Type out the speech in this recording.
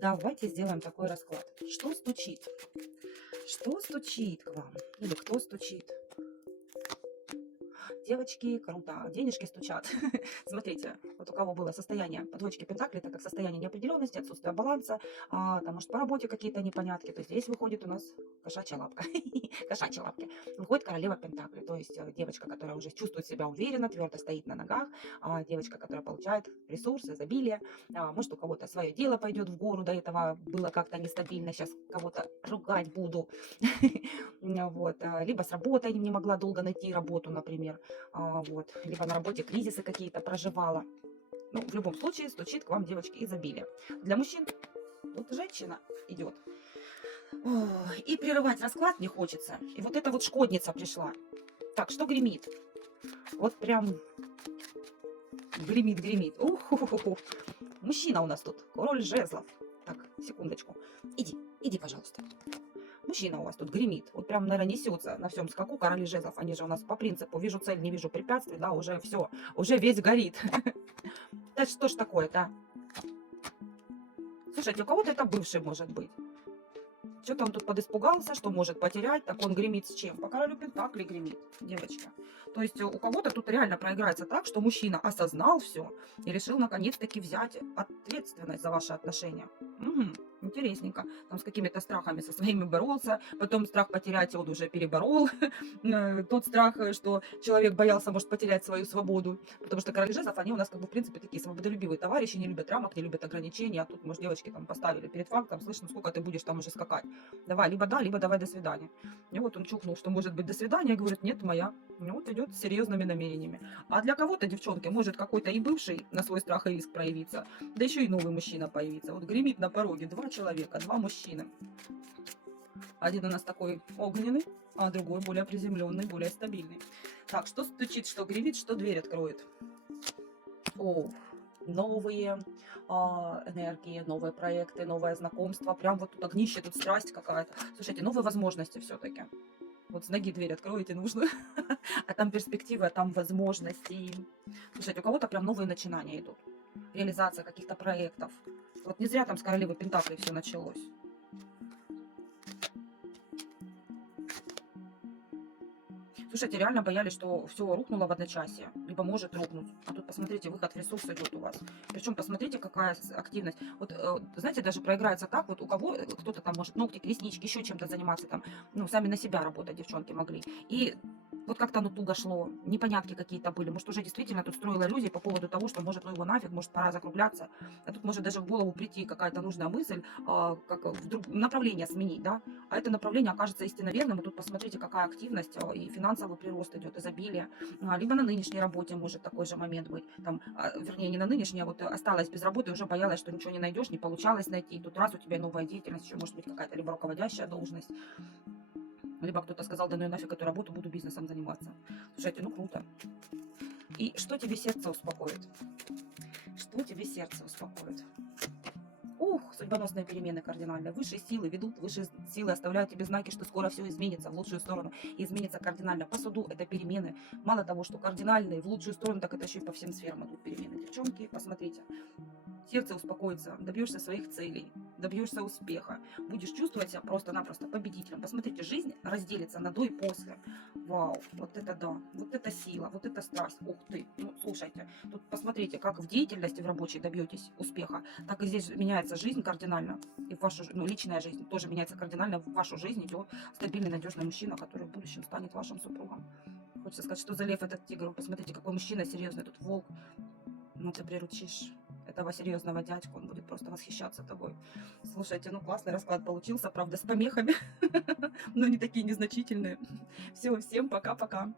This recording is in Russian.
Давайте сделаем такой расклад. Что стучит? Что стучит к вам? Или кто стучит? Девочки, круто, денежки стучат. Смотрите, вот у кого было состояние по двоечке пентаклей, это как состояние неопределенности, отсутствие баланса, там, может, по работе какие-то непонятки, то есть здесь выходит у нас кошачья лапка, кошачьи лапки, выходит королева пентаклей, то есть девочка, которая уже чувствует себя уверенно, твердо стоит на ногах, девочка, которая получает ресурсы, изобилие, может, у кого-то свое дело пойдет в гору, до этого было как-то нестабильно, сейчас кого-то ругать буду, вот, либо с работой не могла долго найти работу, например, вот, либо на работе кризисы какие-то проживала. Ну, в любом случае, стучит к вам, девочки, изобилие. Для мужчин вот женщина идет. Ой, и прерывать расклад не хочется. И вот эта вот шкодница пришла. Так, что гремит? Вот прям гремит, гремит. Ух-ху-ху-ху. Мужчина у нас тут, король жезлов. Так, секундочку. Иди, иди, пожалуйста. Мужчина у вас тут гремит. Вот прям, наверное, несется на всем скаку короли жезлов. Они же у нас по принципу вижу цель, не вижу препятствий, да, уже все, уже весь горит. Да что ж такое-то? Слушайте, у кого-то это бывший может быть. Что-то он тут подиспугался, что может потерять, так он гремит с чем? По королю пентаклей гремит, девочка. То есть у кого-то тут реально проиграется так, что мужчина осознал все и решил наконец-таки взять ответственность за ваши отношения. Угу, интересненько. Там с какими-то страхами со своими боролся, потом страх потерять он уже переборол. Тот страх, что человек боялся, может, потерять свою свободу. Потому что короли жезлов, они у нас, как бы, в принципе, такие свободолюбивые товарищи, не любят рамок, не любят ограничений. А тут, может, девочки там поставили перед фактом, слышь, ну сколько ты будешь там уже скакать? Давай, либо да, либо давай до свидания. И вот он чухнул, что может быть до свидания, говорит, нет, моя. И вот идет с серьезными намерениями. А для кого-то, девчонки, может какой-то и бывший на свой страх и риск проявиться, да еще и новый мужчина появится. Вот гремит на пороге два человека, два мужчины. Один у нас такой огненный, а другой более приземленный, более стабильный. Так, что стучит, что гремит, что дверь откроет. О, новые энергии, новые проекты, новое знакомство. Прям вот тут огнище, тут страсть какая-то. Слушайте, новые возможности все-таки. Вот с ноги дверь откроете нужно, а там перспективы, а там возможности. Слушайте, у кого-то прям новые начинания идут. Реализация каких-то проектов. Вот не зря там с королевы Пентаклей все началось. Слушайте, реально боялись, что все рухнуло в одночасье, либо может рухнуть. А тут посмотрите, выход в ресурс идет у вас. Причем посмотрите, какая активность. Вот, знаете, даже проиграется так, вот у кого кто-то там может ногти, реснички, еще чем-то заниматься, там, ну, сами на себя работать девчонки могли. И вот как-то оно туго шло, непонятки какие-то были. Может, уже действительно тут строила иллюзии по поводу того, что может, ну его нафиг, может, пора закругляться. А тут может даже в голову прийти какая-то нужная мысль, как вдруг направление сменить, да. А это направление окажется истинно верным. И тут посмотрите, какая активность и финансовый прирост идет, изобилие. Либо на нынешней работе может такой же момент быть. Там, вернее, не на нынешней, а вот осталась без работы, уже боялась, что ничего не найдешь, не получалось найти. И тут раз у тебя новая деятельность, еще может быть какая-то либо руководящая должность, либо кто-то сказал, да ну и нафиг эту работу, буду бизнесом заниматься. Слушайте, ну круто. И что тебе сердце успокоит? Что тебе сердце успокоит? Ух, судьбоносные перемены кардинальные. Высшие силы ведут, высшие силы оставляют тебе знаки, что скоро все изменится в лучшую сторону. И изменится кардинально. По суду это перемены. Мало того, что кардинальные в лучшую сторону, так это еще и по всем сферам идут перемены. Девчонки, посмотрите. Сердце успокоится, добьешься своих целей, добьешься успеха, будешь чувствовать себя просто-напросто победителем. Посмотрите, жизнь разделится на до и после. Вау, вот это да, вот это сила, вот это страсть. Ух ты, ну слушайте, тут посмотрите, как в деятельности в рабочей добьетесь успеха, так и здесь меняется жизнь кардинально. И в вашу, ну, личная жизнь тоже меняется кардинально. В вашу жизнь идет стабильный, надежный мужчина, который в будущем станет вашим супругом. Хочется сказать, что за лев этот тигр. Посмотрите, какой мужчина серьезный, тут волк. Ну, ты приручишь этого серьезного дядьку, он будет просто восхищаться тобой. Слушайте, ну классный расклад получился, правда, с помехами, но не такие незначительные. Все, всем пока-пока.